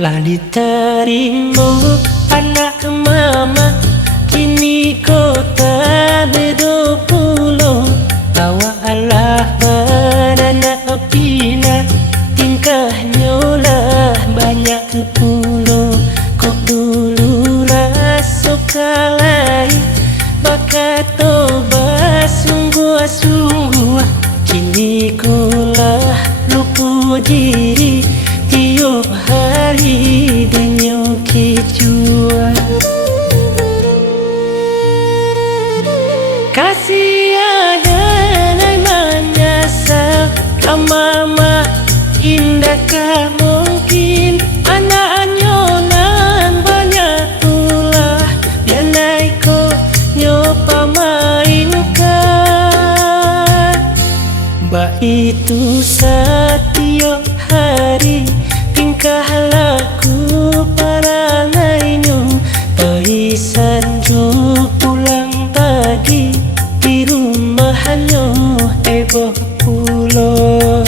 Lah diterima anak mama, kini kota berdopulo. Tawa Allah beranak pina, tingkahnya lah banyak kepulo. Kok dulu rasa kalai, bakat toba sungguh-sungguh. Kini kulah lupa diri, tiup hari denyo kicua. Kasih ada menyasar mama, indahkah mungkin anaknya nan banyak tulah biar naik ko nyopa mainkan. Ba itu setiap hari tingkah laku para lainnya, paisan jo pulang pagi di rumahnya eboh pulau.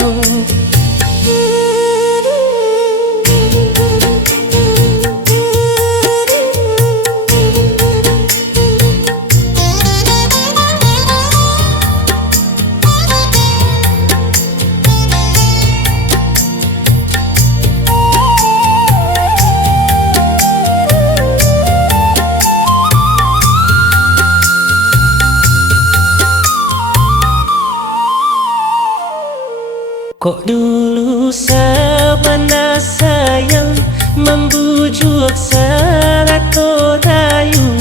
Kok dulu sabana sayang membujuk sarato dayu,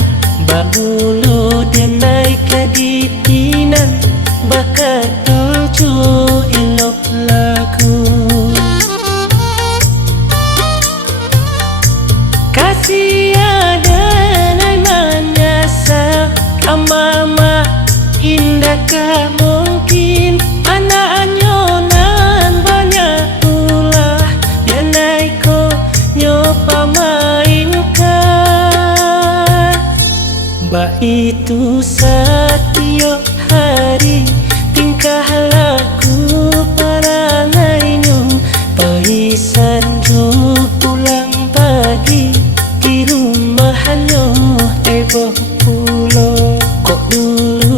bahulu dan naik di pinang bakat tuju elok laku. Kasih ada menyasar mama, indahkah mungkin anaknya nyopa mainkan. Ba itu setiap hari tingkah laku para lainnya, paisan jo pulang pagi di rumahnya eboh pulau. Kok dulu